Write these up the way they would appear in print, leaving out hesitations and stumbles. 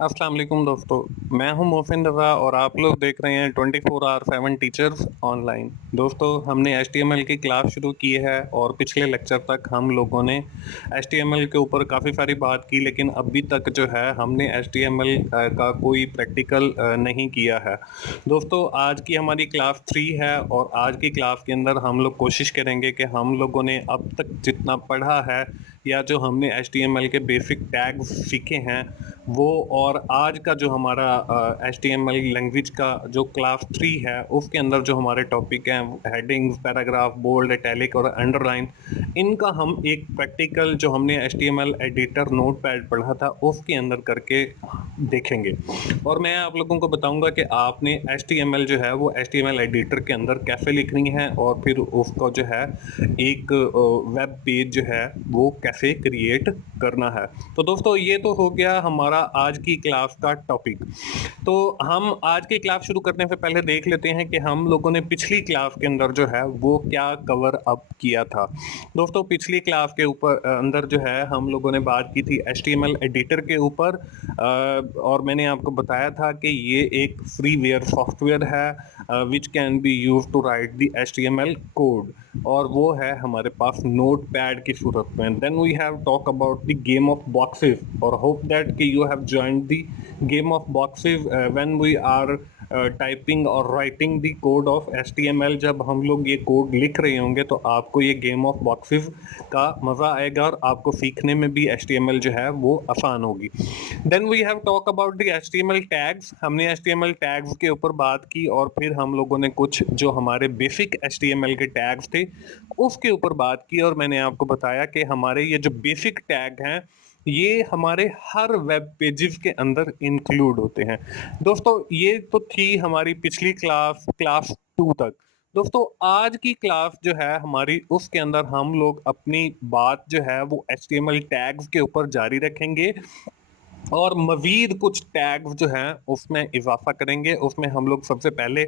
अस्सलाम वालेकुम दोस्तों। मैं हूं मोहसिन रज़ा और आप लोग देख रहे हैं 24 आवर 7 टीचर्स ऑनलाइन। दोस्तों, हमने एचटीएमएल की क्लास शुरू की है और पिछले लेक्चर तक हम लोगों ने एचटीएमएल के ऊपर काफ़ी सारी बात की, लेकिन अभी तक जो है हमने एचटीएमएल का कोई प्रैक्टिकल नहीं किया है। दोस्तों, आज की हमारी क्लास 3 है और आज की क्लास के अंदर हम लोग कोशिश करेंगे कि हम लोगों ने अब तक जितना पढ़ा है या जो हमने एचटीएमएल के बेसिक टैग्स सीखे हैं वो, और आज का जो हमारा एचटीएमएल लैंग्वेज का जो क्लास 3 है उसके अंदर जो हमारे टॉपिक हैं हेडिंग्स, पैराग्राफ, बोल्ड, इटैलिक और अंडरलाइन, इनका हम एक प्रैक्टिकल जो हमने एचटीएमएल एडिटर नोटपैड पढ़ा था उसके अंदर करके देखेंगे। और मैं आप लोगों को बताऊंगा कि आपने एचटीएमएल जो है वो एचटीएमएल एडिटर के अंदर कैसे लिखनी है और फिर उसको जो है एक वेब पेज जो है वो कैसे क्रिएट करना है। तो दोस्तों, ये तो हो गया हमारा आज की क्लास का टॉपिक। तो हम आज की क्लास शुरू करने से पहले देख लेते हैं कि हम लोगों ने पिछली क्लास के अंदर जो है वो क्या कवर अप किया था। दोस्तों, पिछली क्लास के ऊपर अंदर जो है हम लोगों ने बात की थी एचटीएमएल एडिटर के ऊपर, और मैंने आपको बताया था कि ये एक फ्रीवेयर सॉफ्टवेयर है which can be use to write the HTML code, और वो है हमारे पास नोटपैड की सूरत में। Then we have talk about the game of boxes, और होप दैट कि you have joined the game of boxes when we are typing और writing the code of HTML. जब हम लोग ये कोड लिख रहे होंगे तो आपको ये गेम ऑफ बॉक्सेस का मज़ा आएगा और आपको सीखने में भी एचटीएमएल जो है वो आसान होगी। Then we have talk about the HTML tags. हमने एचटीएमएल टैग्स के ऊपर बात की और फिर हम लोगों ने कुछ जो हमारे बेसिक एचटीएमएल के टैग्स थे उसके ऊपर बात की, और मैंने आपको बताया कि हमारे ये जो बेसिक टैग हैं ये हमारे हर वेब पेजेस के अंदर इंक्लूड होते हैं। दोस्तों, ये तो थी हमारी पिछली क्लास, क्लास 2 तक। दोस्तों, आज की क्लास जो है हमारी उसके अंदर हम लोग अपनी बात जो है वो एचटीएमएल टैग्स के ऊपर जारी रखेंगे और मज़ीद कुछ टैग्स जो हैं उसमें इजाफा करेंगे। उसमें हम लोग सबसे पहले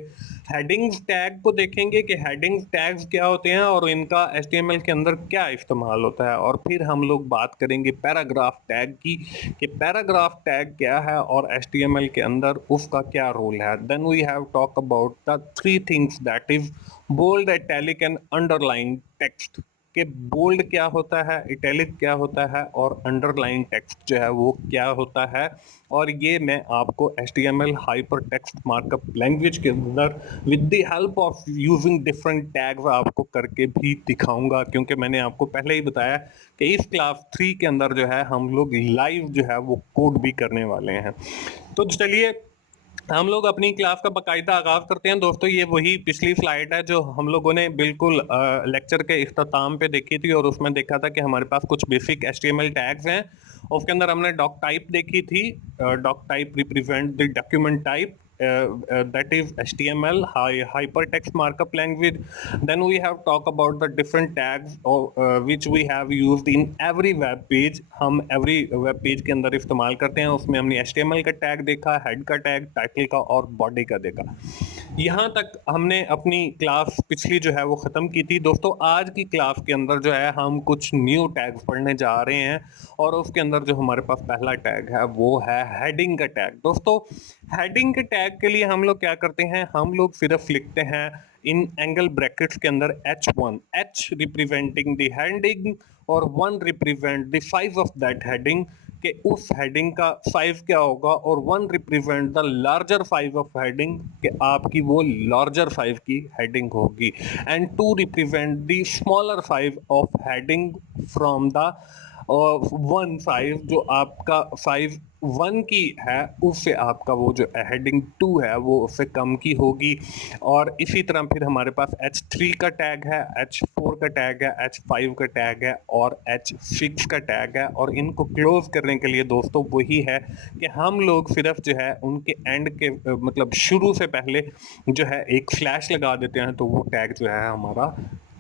हेडिंग्स टैग को देखेंगे कि हेडिंग्स टैग्स क्या होते हैं और इनका एचटीएमएल के अंदर क्या इस्तेमाल होता है, और फिर हम लोग बात करेंगे पैराग्राफ टैग की कि पैराग्राफ टैग क्या है और एचटीएमएल के अंदर उसका क्या रोल है। Then we have talk about the three things, that is bold, italic and underline text, कि बोल्ड क्या होता है, इटैलिक क्या होता है और अंडरलाइन टेक्स्ट जो है वो क्या होता है। और ये मैं आपको HTML hyper text markup language के अंदर with the help of using different tags आपको करके भी दिखाऊंगा, क्योंकि मैंने आपको पहले ही बताया कि इस क्लास 3 के अंदर जो है हम लोग लाइव जो है वो कोड भी करने वाले हैं। तो चलिए हम लोग अपनी क्लास का बाकायदा आगाज करते हैं। दोस्तों, ये वही पिछली स्लाइड है जो हम लोगों ने बिल्कुल लेक्चर के इख्तिताम पे देखी थी, और उसमें देखा था कि हमारे पास कुछ बेसिक एचटीएमएल टैग्स हैं। उसके अंदर हमने डॉक टाइप देखी थी। Doc type represent the document type, that is HTML, hypertext markup language. Then we have talked about the different tags which we have used in every web page. हम every web page के अंदर इस्तेमाल करते हैं। उसमें हमने HTML का tag देखा, हेड का टैग, टाइटल का और बॉडी का देखा। यहाँ तक हमने अपनी क्लास पिछली जो है वो ख़त्म की थी। दोस्तों, आज की क्लास के अंदर जो है हम कुछ न्यू टैग्स पढ़ने जा रहे हैं, और उसके अंदर जो हमारे पास पहला टैग है वो है हेडिंग का टैग। दोस्तों, हेडिंग के टैग के लिए हम लोग क्या करते हैं, हम लोग सिर्फ लिखते हैं इन एंगल ब्रैकेट्स के अंदर H1, H representing the heading और 1 represent the size of that heading, कि उस हेडिंग का साइज क्या होगा, और 1 represent the larger size of heading, कि आपकी वो लार्जर साइज की हेडिंग होगी, and 2 represent the smaller size of heading from the 1 size, जो आपका साइज 1 की है उससे आपका वो जो हेडिंग 2 है वो उससे कम की होगी। और इसी तरह फिर हमारे पास H3 का टैग है, H4 का टैग है, H5 का टैग है और H6 का टैग है। और इनको क्लोज करने के लिए दोस्तों वही है कि हम लोग सिर्फ जो है उनके एंड के मतलब शुरू से पहले जो है एक स्लैश लगा देते हैं, तो वो टैग जो है हमारा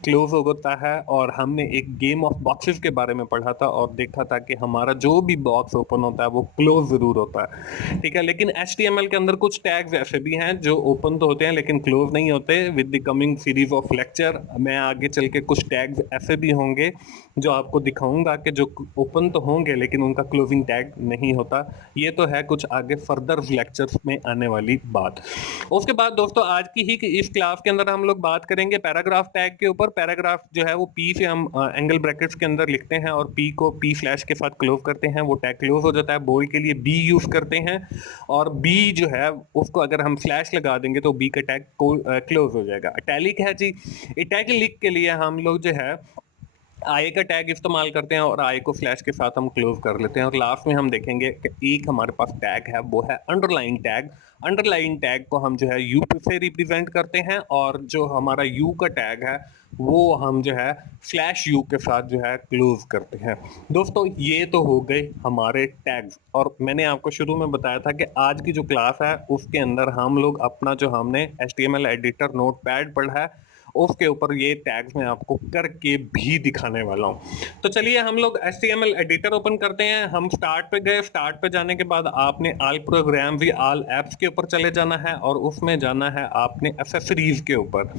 क्लोज होता है, और हमने एक गेम ऑफ बॉक्सेस के बारे में पढ़ा था और देखा था कि हमारा जो भी बॉक्स ओपन होता है वो क्लोज जरूर होता है, ठीक है। लेकिन HTML के अंदर कुछ टैग्स ऐसे भी हैं जो ओपन तो होते हैं लेकिन क्लोज नहीं होते। With the coming series of lecture मैं आगे चल के कुछ टैग्स ऐसे भी होंगे जो आपको दिखाऊंगा कि जो ओपन तो होंगे लेकिन उनका क्लोजिंग टैग नहीं होता। ये तो है कुछ आगे फर्दर लेक्चर्स में आने वाली बात। उसके बाद दोस्तों आज की ही इस क्लास के अंदर हम लोग बात करेंगे पैराग्राफ टैग के ऊपर। पैराग्राफ जो है वो पी से हम एंगल ब्रैकेट्स के अंदर लिखते हैं और पी को पी स्लैश के साथ क्लोज करते हैं, वो टैग क्लोज हो जाता है। बोल्ड के लिए बी यूज करते हैं और बी जो है उसको अगर हम स्लैश लगा देंगे तो बी का टैग क्लोज हो जाएगा। इटैलिक है जी, इटैलिक के लिए हम लोग जो है आई का टैग इस्तेमाल करते हैं और आई को स्लैश के साथ हम क्लोज कर लेते हैं। और लास्ट में हम देखेंगे कि एक हमारे पास टैग है वो है अंडरलाइन टैग। अंडरलाइन टैग को हम जो है यू से रिप्रेजेंट करते हैं और जो हमारा यू का टैग है वो हम जो है स्लैश यू के साथ जो है क्लोज करते हैं। दोस्तों ये तो हो गए हमारे टैग्स, और मैंने आपको शुरू में बताया था कि आज की जो क्लास है उसके अंदर हम लोग अपना जो हमने HTML एडिटर नोटपैड पढ़ा है उसके ऊपर ये टैग्स मैं आपको करके भी दिखाने वाला हूँ। तो चलिए हम लोग HTML एडिटर ओपन करते हैं। हम स्टार्ट पे गए, स्टार्ट पे जाने के बाद आपने ऑल प्रोग्राम्स या ऑल एप्स के ऊपर चले जाना है और उसमें जाना है आपने एक्सेसरीज के ऊपर।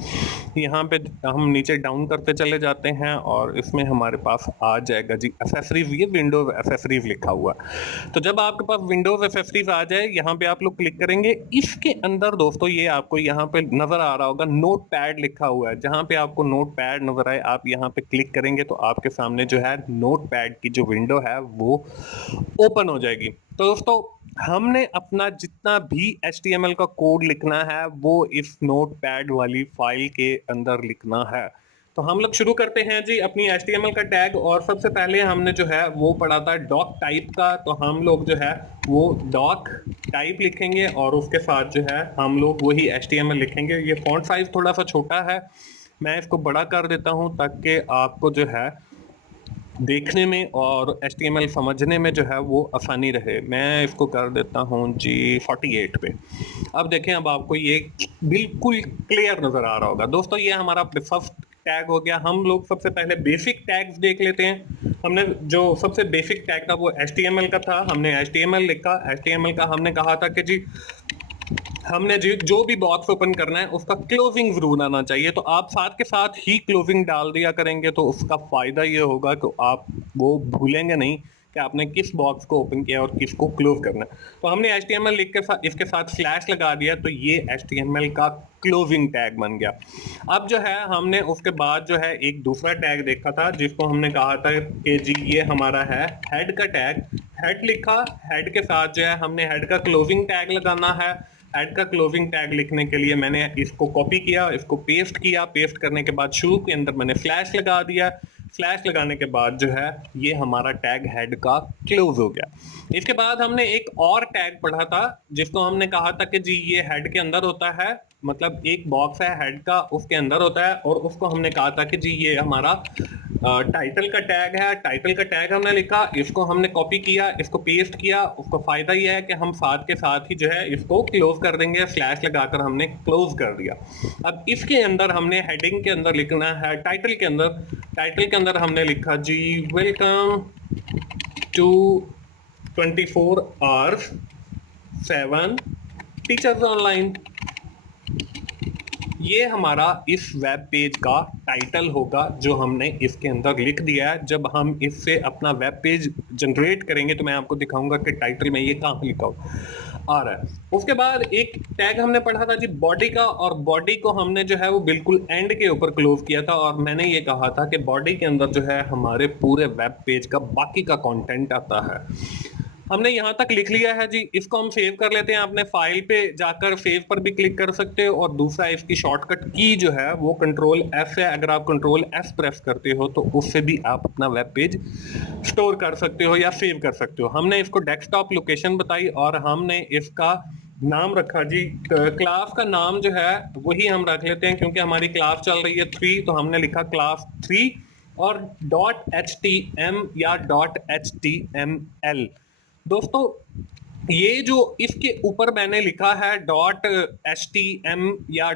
यहाँ पे हम नीचे डाउन करते चले जाते हैं और इसमें हमारे पास आ जाएगा जी एक्सेसरीज, ये विंडोज एक्सेसरीज लिखा हुआ। तो जब आपके पास विंडोज एक्सेसरीज आ जाए यहाँ पे आप लोग क्लिक करेंगे। इसके अंदर दोस्तों ये आपको यहाँ पे नजर आ रहा होगा नोट पैड लिखा हुआ है। जहां पे आपको नोट पैड नजर आए आप यहाँ पे क्लिक करेंगे तो आपके सामने जो है नोट पैड की जो विंडो है वो ओपन हो जाएगी। तो दोस्तों हमने अपना जितना भी HTML का कोड लिखना है वो इस नोट पैड वाली फाइल के अंदर लिखना है। तो हम लोग शुरू करते हैं जी अपनी HTML का टैग। और सबसे पहले हमने जो है वो पढ़ा था डॉक टाइप का, तो हम लोग जो है वो डॉक टाइप लिखेंगे और उसके साथ जो है हम लोग वही HTML लिखेंगे। ये फॉन्ट साइज थोड़ा सा छोटा है, मैं इसको बड़ा कर देता हूं ताकि आपको जो है देखने में और HTML समझने में जो है वो आसानी रहे। मैं इसको कर देता हूं जी 48 पे। अब देखें, अब आपको ये बिल्कुल क्लियर नजर आ रहा होगा। दोस्तों ये हमारा फर्स्ट टैग हो गया। हम लोग सबसे पहले बेसिक टैग्स देख लेते हैं। हमने जो सबसे बेसिक टैग था वो HTML का था। हमने HTML लिखा। HTML का हमने कहा था कि जी हमने जो भी बॉक्स ओपन करना है उसका क्लोजिंग जरूर आना चाहिए। तो आप साथ के साथ ही क्लोजिंग डाल दिया करेंगे तो उसका फायदा ये होगा कि आप वो भूलेंगे नहीं कि आपने किस बॉक्स को ओपन किया और किसको क्लोज करना है। तो हमने HTML लिख के इसके साथ स्लैश लगा दिया तो ये HTML का क्लोजिंग टैग बन गया। अब जो है हमने उसके बाद जो है एक दूसरा टैग देखा था जिसको हमने कहा था कि जी ये हमारा है हेड का टैग। हेड लिखा, हेड के साथ जो है हमने हेड का क्लोजिंग टैग लगाना है। हेड का क्लोजिंग टैग लिखने के लिए मैंने इसको कॉपी किया, इसको पेस्ट किया। पेस्ट करने के बाद शुरू के अंदर मैंने फ्लैश लगा दिया। फ्लैश लगाने के बाद जो है ये हमारा टैग हेड का क्लोज हो गया। इसके बाद हमने एक और टैग पढ़ा था जिसको हमने कहा था कि जी ये हेड के अंदर होता है, मतलब एक बॉक्स है हेड का उसके अंदर होता है, और उसको हमने कहा था कि जी ये हमारा टाइटल का टैग है। टाइटल का टैग हमने लिखा, इसको हमने कॉपी किया, इसको पेस्ट किया। उसका फायदा यह है कि हम साथ के साथ ही जो है इसको क्लोज कर देंगे। स्लैश लगाकर हमने क्लोज कर दिया। अब इसके अंदर हमने हेडिंग के अंदर लिखना है टाइटल के अंदर। टाइटल के अंदर हमने लिखा जी welcome to 24 hours 7 teachers online. ये हमारा इस वेब पेज का टाइटल होगा जो हमने इसके अंदर लिख दिया है। जब हम इससे अपना वेब पेज जनरेट करेंगे तो मैं आपको दिखाऊंगा कि टाइटल में ये कहाँ लिखा आ रहा है। उसके बाद एक टैग हमने पढ़ा था जी बॉडी का, और बॉडी को हमने जो है वो बिल्कुल एंड के ऊपर क्लोज किया था और मैंने ये कहा था कि बॉडी के अंदर जो है हमारे पूरे वेब पेज का बाकी का कंटेंट आता है। हमने यहाँ तक लिख लिया है जी। इसको हम सेव कर लेते हैं। अपने फाइल पे जाकर सेव पर भी क्लिक कर सकते हो, और दूसरा इसकी शॉर्टकट की जो है वो कंट्रोल एफ है। अगर आप कंट्रोल एस प्रेस करते हो तो उससे भी आप अपना वेब पेज स्टोर कर सकते हो या सेव कर सकते हो। हमने इसको डेस्कटॉप लोकेशन बताई और हमने इसका नाम रखा जी क्लास का नाम जो है वही हम रख लेते हैं क्योंकि हमारी क्लास चल रही है 3, तो हमने लिखा क्लास 3 और .htm या .html। दोस्तों ये जो इसके ऊपर मैंने लिखा है .htm या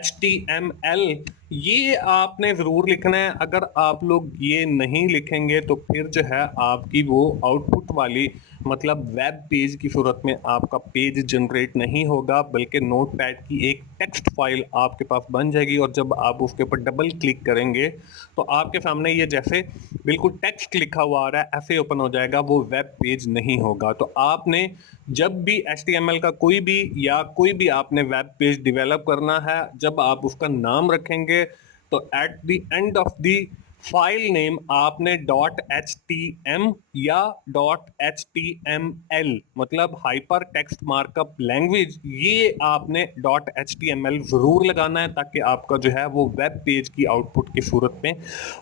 .html, ये आपने ज़रूर लिखना है। अगर आप लोग ये नहीं लिखेंगे तो फिर जो है आपकी वो आउटपुट वाली मतलब वेब पेज की सूरत में आपका पेज जनरेट नहीं होगा, बल्कि नोटपैड की एक टेक्स्ट फाइल आपके पास बन जाएगी और जब आप उसके ऊपर डबल क्लिक करेंगे तो आपके सामने ये जैसे बिल्कुल टेक्स्ट लिखा हुआ आ रहा है ऐसे ओपन हो जाएगा, वो वेब पेज नहीं होगा। तो आपने जब भी HTML का कोई भी आपने वेब पेज डेवलप करना है, जब आप उसका नाम रखेंगे तो at the end of the file name आपने डॉट एच टी एम या dot H T M L मतलब हाइपर टेक्स्ट मार्कअप लैंग्वेज, ये आपने dot H T M L जरूर लगाना है ताकि आपका जो है वो वेब पेज की आउटपुट की सूरत में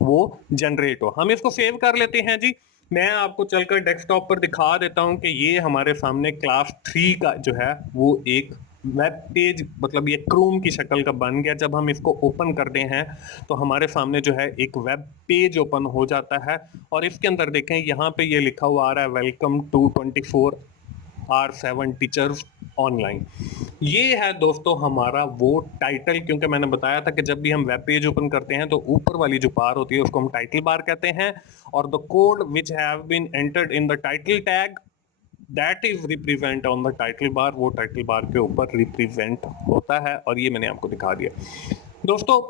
वो जनरेट हो। हम इसको सेव कर लेते हैं जी। मैं आपको चलकर डेस्कटॉप पर दिखा देता हूं कि ये हमारे सामने क्लास 3 का जो है वो एक वेब पेज मतलब ये क्रोम की शक्ल का बन गया। जब हम इसको ओपन करते हैं तो हमारे सामने जो है एक वेब पेज ओपन हो जाता है और इसके अंदर देखें यहाँ पे ये लिखा हुआ आ रहा है welcome to 24R7 teachers online. ये है दोस्तों हमारा वो टाइटल, क्योंकि मैंने बताया था कि जब भी हम वेब पेज ओपन करते हैं तो ऊपर वाली जो बार होती है उसको हम टाइटल बार कहते हैं और the code which have been entered in the title tag that is represent on the title bar, वो टाइटल बार के ऊपर रिप्रेजेंट होता है और ये मैंने आपको दिखा दिया। दोस्तों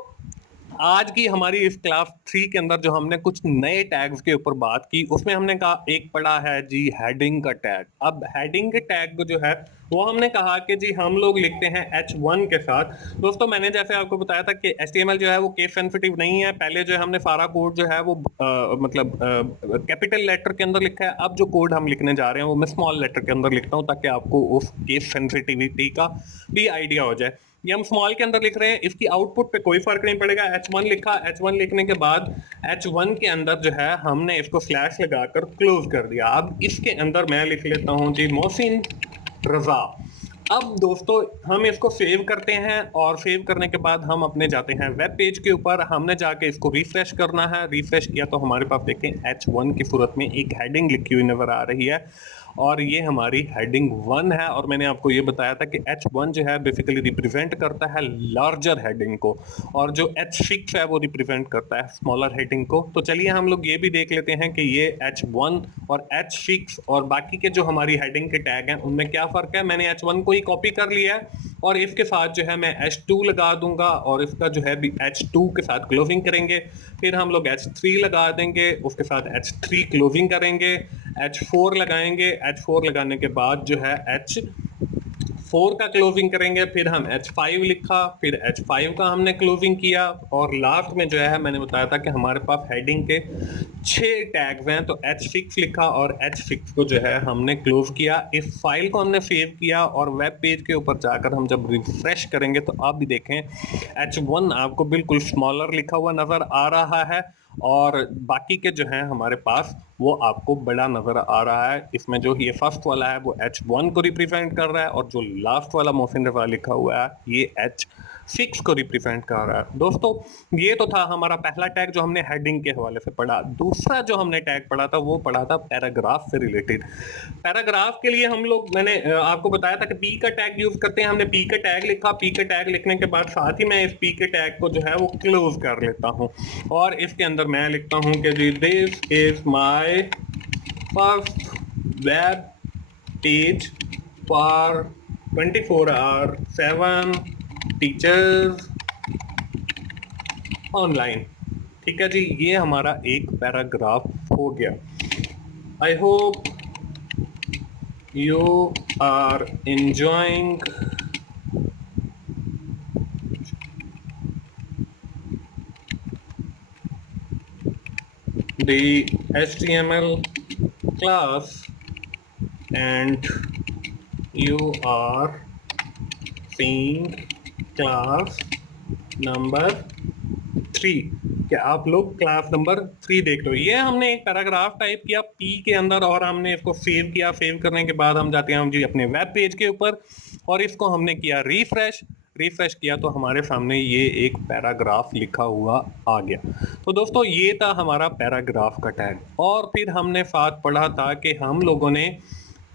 आज की हमारी इस क्लास 3 के अंदर जो हमने कुछ नए टैग्स के ऊपर बात की उसमें हमने कहा एक पढ़ा है जी हेडिंग का टैग। अब हेडिंग के टैग को जो है वो हमने कहा कि जी हम लोग लिखते हैं H1 के साथ। दोस्तों मैंने जैसे आपको बताया था कि HTML जो है वो केस सेंसिटिव नहीं है। पहले जो है हमने सारा कोड जो है वो मतलब कैपिटल लेटर के अंदर लिखा है। अब जो कोड हम लिखने जा रहे हैं वो मैं स्मॉल लेटर के अंदर लिखता हूँ ताकि आपको उस केस सेंसिटिविटी का भी आइडिया हो जाए। ये हम स्मॉल के अंदर लिख रहे हैं, इसकी आउटपुट पे कोई फर्क नहीं पड़ेगा। H1 लिखा, H1 लिखने के बाद H1 के अंदर जो है हमने इसको स्लैश लगाकर क्लोज कर दिया। अब इसके अंदर मैं लिख लेता हूं जी मोहसिन रजा। अब दोस्तों हम इसको सेव करते हैं और सेव करने के बाद हम अपने जाते हैं वेब पेज के ऊपर। हमने जाके इसको रिफ्रेश करना है। रिफ्रेश किया तो हमारे पास देखें H1 की सूरत में एक हेडिंग लिखी हुई नजर आ रही है और ये हमारी हेडिंग 1 है। और मैंने आपको ये बताया था कि H1 जो है बेसिकली रिप्रेजेंट करता है लार्जर हेडिंग को और जो H6 है वो रिप्रेजेंट करता है स्मॉलर हेडिंग को। तो चलिए हम लोग ये भी देख लेते हैं कि ये H1 और H6 और बाकी के जो हमारी हेडिंग के टैग हैं उनमें क्या फर्क है। मैंने H1 को ही कॉपी कर लिया है और इसके साथ जो है मैं H2 लगा दूंगा और इसका जो है भी H2 के साथ क्लोजिंग करेंगे। फिर हम लोग H3 लगा देंगे, उसके साथ H3 क्लोजिंग करेंगे, H4 लगाएंगे, H4 लगाने के बाद जो है H4 का क्लोजिंग करेंगे। फिर हम H5 लिखा, फिर H5 का हमने क्लोजिंग किया और लास्ट में जो है मैंने बताया था कि हमारे पास हेडिंग के 6 टैग्स हैं। तो H6 लिखा और H6 को जो है हमने क्लोज किया। इस फाइल को हमने सेव किया और वेब पेज के ऊपर जाकर हम जब रिफ्रेश करेंगे तो आप भी देखें H1 आपको बिल्कुल स्मॉलर लिखा हुआ नजर आ रहा है और बाकी के जो है हमारे पास वो आपको बड़ा नजर आ रहा है। इसमें जो ये फर्स्ट वाला है वो H1 को रिप्रेजेंट कर रहा है और जो लास्ट वाला मोहसिन रजा लिखा हुआ है ये H6 को रिप्रेजेंट कर रहा है। दोस्तों ये तो था हमारा पहला टैग जो हमने हेडिंग के हवाले से पढ़ा। दूसरा जो हमने टैग पढ़ा था वो पढ़ा था पैराग्राफ से रिलेटेड। पैराग्राफ के लिए हम लोग मैंने आपको बताया था कि पी का टैग यूज करते हैं। हमने पी का टैग लिखा, पी का टैग लिखने के बाद साथ ही मैं इस पी के टैग को जो है वो क्लोज कर लेता हूं और इसके अंदर मैं लिखता हूं कि जी this is my first web page for 24R7 teachers online. ठीक है जी, ये हमारा एक पैराग्राफ हो गया। I hope you are enjoying the HTML class and you are seeing class number 3। क्या आप लोग क्लास नंबर 3 देख लो। ये हमने एक पैराग्राफ टाइप किया पी के अंदर और हमने इसको सेव किया। सेव करने के बाद हम जाते हैं हम जी अपने वेब पेज के ऊपर और इसको हमने किया रिफ्रेश। रिफ्रेश किया तो हमारे सामने ये एक पैराग्राफ लिखा हुआ आ गया। तो दोस्तों ये था हमारा पैराग्राफ का टैग। और फिर हमने साथ पढ़ा था कि हम लोगों ने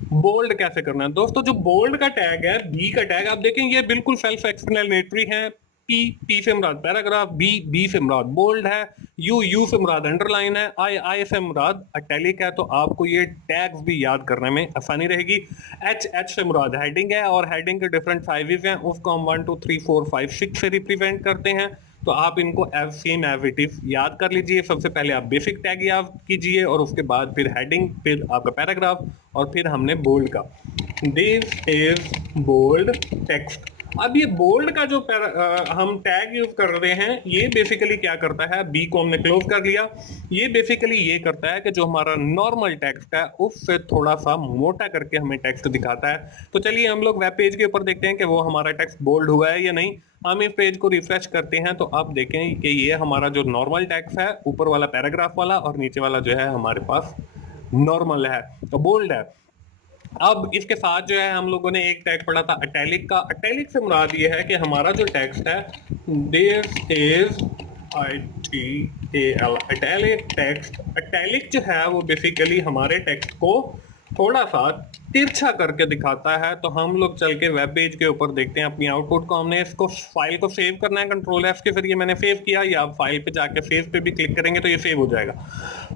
बोल्ड कैसे करना है। दोस्तों जो बोल्ड का टैग है, बी का टैग, आप देखें ये बिल्कुल सेल्फ एक्सप्लेनेटरी है। पी से मुराद पैराग्राफ, बी से मुराद बोल्ड है, यू से मुराद अंडरलाइन है, आई से मुराद इटैलिक है। तो आपको ये टैग्स भी याद करने में आसानी रहेगी। एच से मुराद हेडिंग है और हेडिंग के डिफरेंट साइजेस हैं, उसको हम 1 2 3 4 5 6 से रिप्रेजेंट करते हैं। तो आप इनको सेम एज इट इज याद कर लीजिए। सबसे पहले आप बेसिक टैग याद कीजिए और उसके बाद फिर हेडिंग, फिर आपका पैराग्राफ और फिर हमने बोल्ड का। This is bold text. अब ये बोल्ड का जो हम टैग यूज कर रहे हैं, ये बेसिकली क्या करता है, बी को हमने क्लोज कर लिया। ये बेसिकली ये करता है कि जो हमारा नॉर्मल टेक्स्ट है उससे थोड़ा सा मोटा करके हमें टेक्स्ट दिखाता है। तो चलिए हम लोग वेब पेज के ऊपर देखते हैं कि वो हमारा टेक्स्ट बोल्ड हुआ है या नहीं। हम इस पेज को रिफ्रेश करते हैं तो आप देखें कि ये हमारा जो नॉर्मल टेक्स्ट है, ऊपर वाला पैराग्राफ वाला और नीचे वाला जो है हमारे पास नॉर्मल है, तो बोल्ड है। अब इसके साथ जो है हम लोगों ने एक टैग पढ़ा था अटैलिक का। अटैलिक से मुराद ये है कि हमारा जो टेक्स्ट है, this is ITAL italic text. Italic जो है वो बेसिकली हमारे टेक्स्ट को थोड़ा सा तिरछा करके दिखाता है। तो हम लोग चल के वेब पेज के ऊपर देखते हैं अपनी आउटपुट को। हमने इसको फाइल को सेव करना है, कंट्रोल F के जरिए मैंने सेव किया, या आप फाइल पे जाके सेव पे भी क्लिक करेंगे तो ये सेव हो जाएगा।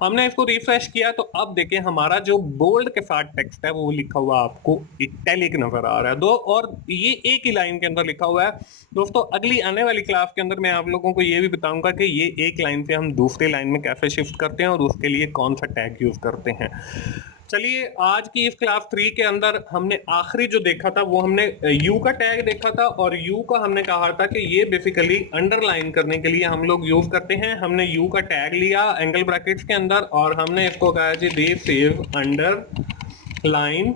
हमने इसको रिफ्रेश किया तो अब देखें हमारा जो बोल्ड के साथ टेक्स्ट है वो लिखा हुआ आपको इटैलिक नजर आ रहा है दो, और ये एक ही लाइन के अंदर लिखा हुआ है। दोस्तों अगली आने वाली क्लास के अंदर मैं आप लोगों को ये भी बताऊंगा कि ये एक लाइन से हम दूसरी लाइन में कैसे शिफ्ट करते हैं और उसके लिए कौन सा टैग यूज करते हैं। चलिए आज की इस क्लास 3 के अंदर हमने आखिरी जो देखा था वो हमने यू का टैग देखा था, और यू का हमने कहा था कि ये बेसिकली अंडरलाइन करने के लिए हम लोग यूज करते हैं। हमने यू का टैग लिया एंगल ब्रैकेट्स के अंदर और हमने इसको कहा जी दिस इज अंडरलाइन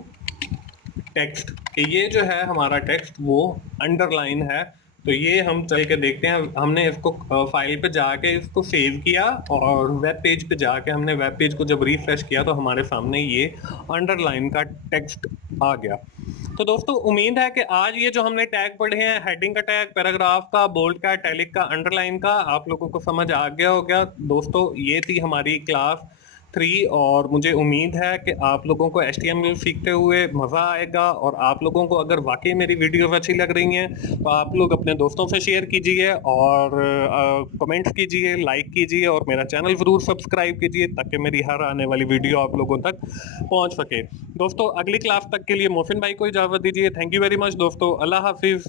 टेक्स्ट, कि ये जो है हमारा टेक्स्ट वो अंडरलाइन है। तो ये हम चल के देखते हैं। हमने इसको फाइल पे जाके इसको सेव किया और वेब पेज पे जाके हमने वेब पेज को जब रिफ्रेश किया तो हमारे सामने ये अंडरलाइन का टेक्स्ट आ गया। तो दोस्तों उम्मीद है कि आज ये जो हमने टैग पढ़े हैं, हेडिंग का टैग, पैराग्राफ का, बोल्ड का, इटैलिक का, अंडरलाइन का, आप लोगों को समझ आ गया होगा। दोस्तों ये थी हमारी क्लास 3 और मुझे उम्मीद है कि आप लोगों को HTML सीखते हुए मज़ा आएगा। और आप लोगों को अगर वाकई मेरी वीडियोस अच्छी लग रही हैं तो आप लोग अपने दोस्तों से शेयर कीजिए और कमेंट्स कीजिए, लाइक कीजिए और मेरा चैनल ज़रूर सब्सक्राइब कीजिए ताकि मेरी हर आने वाली वीडियो आप लोगों तक पहुंच सके। दोस्तों अगली क्लास तक के लिए मोहसिन भाई को इजाज़त दीजिए। थैंक यू वेरी मच दोस्तों, अल्लाह हाफिज़।